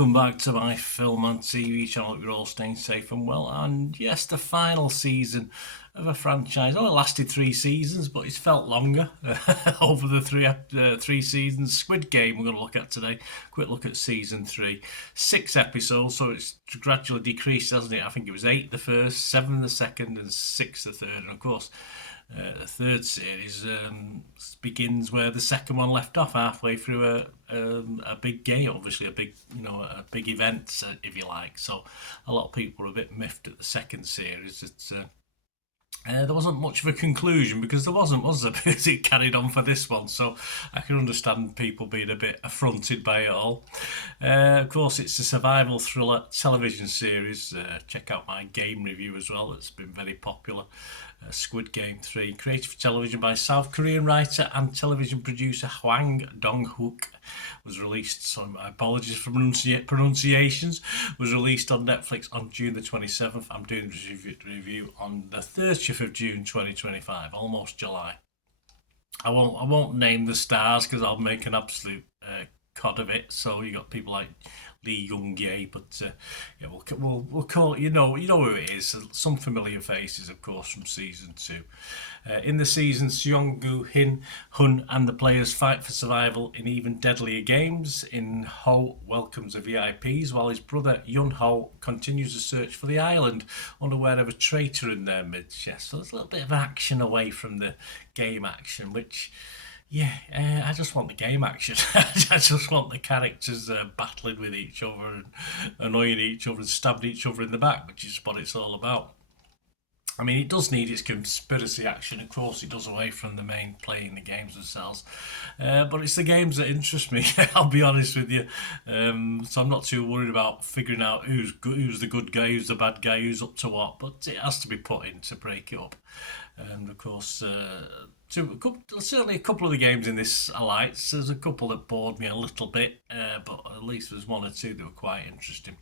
welcome back to my film and TV channel. You're all staying safe and well. And yes, the final season of a franchise. Oh, it lasted 3 seasons, but it's felt longer over the three seasons. Squid Game we're going to look at today. Quick look at season 3. 6 episodes, so it's gradually decreased, hasn't it? I think it was 8 the first, 7 the second, and 6 the third. And of course, the third series begins where the second one left off, halfway through a big game, obviously a big event, if you like. So a lot of people were a bit miffed at the second series. There wasn't much of a conclusion because there wasn't, was there? Because it carried on for this one, so I can understand people being a bit affronted by it all. Of course, it's a survival thriller television series. Check out my game review as well. It's been very popular. Squid Game 3, created for television by South Korean writer and television producer Hwang Dong-hook, was released, so my apologies for pronunciations, was released on Netflix on June the 27th. I'm doing this review on the 30th of June 2025, almost July. I won't name the stars because I'll make an absolute cod of it. So you got people like Lee Young-jae, but yeah, we'll call it, you know who it is. Some familiar faces, of course, from season 2. In the season, Seong-gu Hun and the players fight for survival in even deadlier games. In Ho welcomes the VIPs, while his brother Yun-ho continues to search for the island, unaware of a traitor in their midst. Yeah, so there's a little bit of action away from the game action, which... yeah, I just want the game action. I just want the characters battling with each other and annoying each other and stabbing each other in the back, which is what it's all about. I mean, it does need its conspiracy action, of course it does, away from the main playing the games themselves. But it's the games that interest me, I'll be honest with you. So I'm not too worried about figuring out who's the good guy, who's the bad guy, who's up to what, but it has to be put in to break it up. And of course... certainly a couple of the games in this I liked. There's a couple that bored me a little bit, but at least there's 1 or 2 that were quite interesting.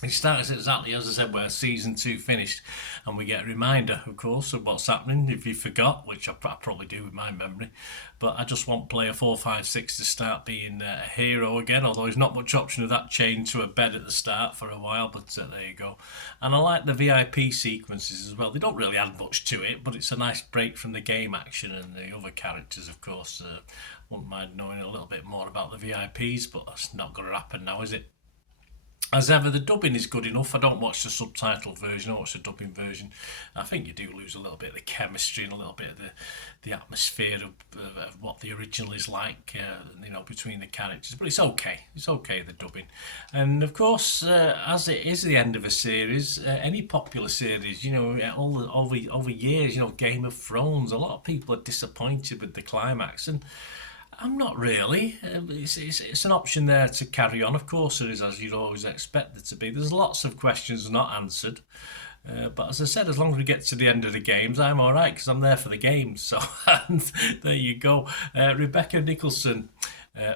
It starts exactly, as I said, where season 2 finished, and we get a reminder, of course, of what's happening if you forgot, which I probably do with my memory. But I just want player 456 to start being a hero again, although there's not much option of that chained to a bed at the start for a while, but there you go. And I like the VIP sequences as well. They don't really add much to it, but it's a nice break from the game action and the other characters, of course. Wouldn't mind knowing a little bit more about the VIPs, but that's not going to happen now, is it? As ever, the dubbing is good enough. I don't watch the subtitled version, I watch the dubbing version. I think you do lose a little bit of the chemistry and a little bit of the atmosphere of what the original is like, between the characters. But it's okay. It's okay, the dubbing. And of course, as it is the end of a series, any popular series, over years, Game of Thrones, a lot of people are disappointed with the climax. And I'm not really. It's an option there to carry on. Of course there is, as you'd always expect there to be. There's lots of questions not answered. But as I said, as long as we get to the end of the games, I'm all right because I'm there for the games. So and there you go. Rebecca Nicholson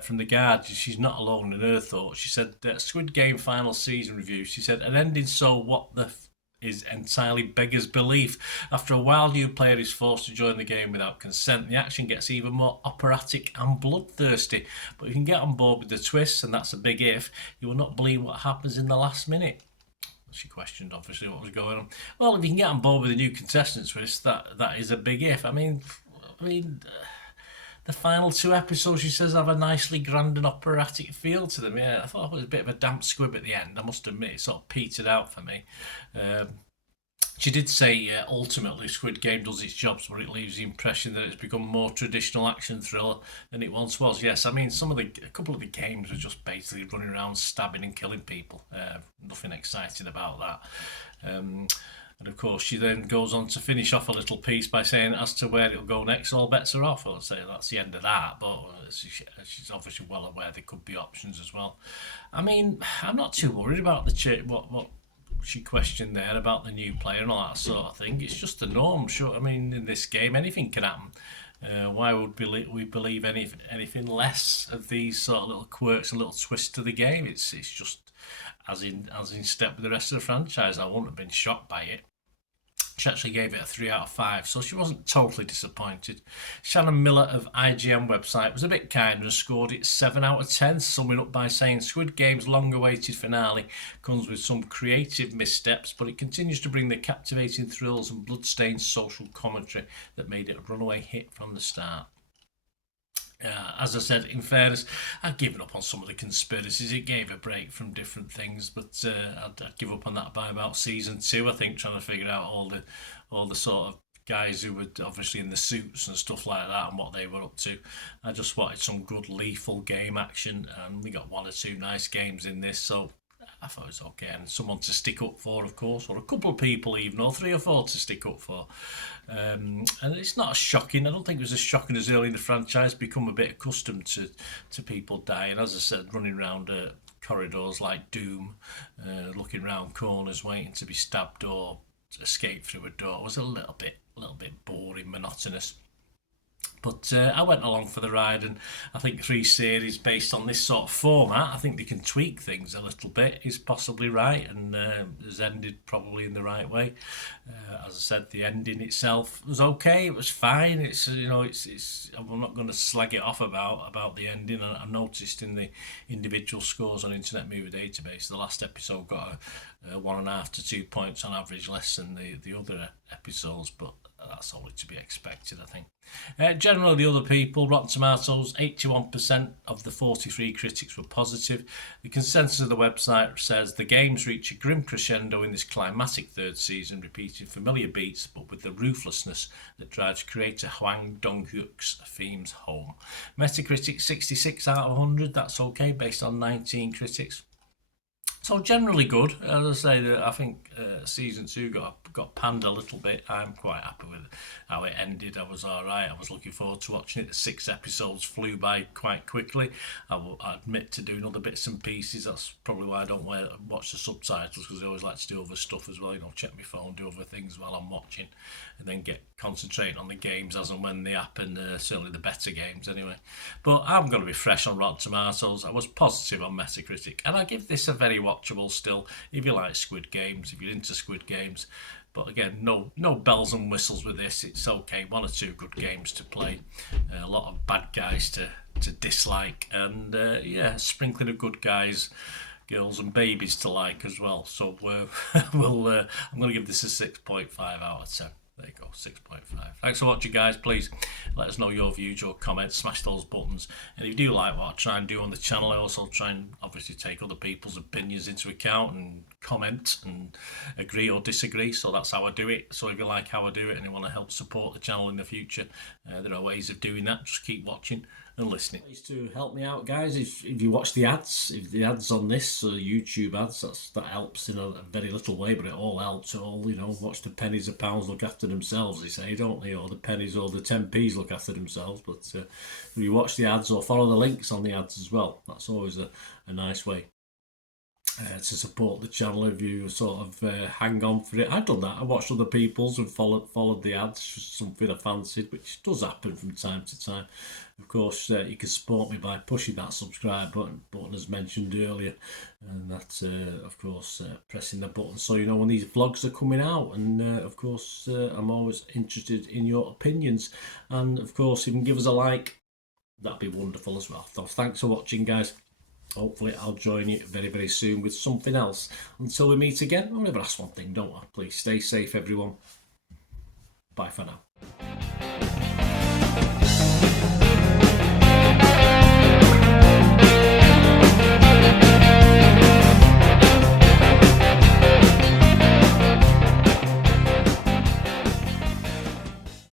from The Guardian, she's not alone in her thoughts. She said, Squid Game final season review, she said, an ending so what the... is entirely beggars belief. After a while, new player is forced to join the game without consent. The action gets even more operatic and bloodthirsty. But you can get on board with the twists, and that's a big if. You will not believe what happens in the last minute. She questioned, obviously, what was going on. Well, if you can get on board with the new contestant twist, that is a big if. I mean, the final 2 episodes, she says, have a nicely grand and operatic feel to them. Yeah, I thought it was a bit of a damp squib at the end. I must admit, it sort of petered out for me. She did say, ultimately, Squid Game does its jobs, but it leaves the impression that it's become a more traditional action thriller than it once was. Yes, I mean, a couple of the games were just basically running around stabbing and killing people. Nothing exciting about that. And of course, she then goes on to finish off a little piece by saying, as to where it'll go next, all bets are off. I'll say that's the end of that, but she's obviously well aware there could be options as well. I mean, I'm not too worried about what she questioned there about the new player and all that sort of thing. It's just the norm. Sure, I mean, in this game, anything can happen. Why would we believe anything less of these sort of little quirks and little twists to the game? It's just as in step with the rest of the franchise. I wouldn't have been shocked by it. She actually gave it a 3 out of 5, so she wasn't totally disappointed. Shannon Miller of IGN website was a bit kinder and scored it 7 out of 10, summing up by saying Squid Game's long-awaited finale comes with some creative missteps, but it continues to bring the captivating thrills and blood-stained social commentary that made it a runaway hit from the start. As I said, in fairness, I'd given up on some of the conspiracies. It gave a break from different things, but I'd give up on that by about season 2. I think trying to figure out all the sort of guys who were obviously in the suits and stuff like that and what they were up to. I just wanted some good lethal game action, and we got 1 or 2 nice games in this, so I thought it was okay, and someone to stick up for, of course, or a couple of people even, or 3 or 4 to stick up for. And it's not as shocking. I don't think it was as shocking as early in the franchise. Become a bit accustomed to people dying. As I said, running around corridors like Doom, looking around corners, waiting to be stabbed or escape through a door was a little bit boring, monotonous. But I went along for the ride, and I think 3 series based on this sort of format, I think they can tweak things a little bit, is possibly right, and has ended probably in the right way. As I said, the ending itself was okay. It was fine. It's I'm not going to slag it off about the ending. I noticed in the individual scores on Internet Movie Database, the last episode got a 1.5 to 2 points on average less than the other episodes, but that's only to be expected, I think. Generally, the other people, Rotten Tomatoes, 81% of the 43 critics were positive. The consensus of the website says the games reach a grim crescendo in this climatic 3rd season, repeating familiar beats, but with the ruthlessness that drives creator Hwang Dong-hyuk's themes home. Metacritic 66 out of 100, that's okay, based on 19 critics. So generally good. As I say, I think season 2 got panned a little bit. I'm quite happy with how it ended. I was all right. I was looking forward to watching it. The 6 episodes flew by quite quickly. I admit to doing other bits and pieces. That's probably why I don't watch the subtitles, because I always like to do other stuff as well. Check my phone, do other things while I'm watching, and then concentrate on the games as and when they happen. Certainly the better games, anyway. But I'm going to be fresh on Rotten Tomatoes. I was positive on Metacritic, and I give this a very watchable still. If you like Squid Games, if you're into Squid Games. But again, no bells and whistles with this. It's okay. 1 or 2 good games to play. A lot of bad guys to dislike, and sprinkling of good guys, girls and babies to like as well. So I'm going to give this a 6.5 out of 10. There you go, 6.5. Thanks for watching, guys. Please let us know your views, your comments, smash those buttons. And if you do like what I try and do on the channel, I also try and obviously take other people's opinions into account and comment and agree or disagree. So that's how I do it. So if you like how I do it and you want to help support the channel in the future, there are ways of doing that. Just keep watching and listening. Ways to help me out, guys, if you watch the ads, if the ads on this YouTube ads, that helps in a very little way, but it all helps. Watch the pennies and pounds look after themselves, they say, don't they? Or the pennies or the 10p's look after themselves. But if you watch the ads or follow the links on the ads as well, that's always a nice way to support the channel. If you sort of hang on for it, I've done that. I watched other people's and followed the ads, something I fancied, which does happen from time to time. Of course, you can support me by pushing that subscribe button as mentioned earlier, and that's of course pressing the button so you know when these vlogs are coming out. And of course, I'm always interested in your opinions, and of course, if you can give us a like, that'd be wonderful as well. So thanks for watching, guys. Hopefully I'll join you very, very soon with something else. Until we meet again, I'll never ask one thing, don't I? Please stay safe, everyone. Bye for now.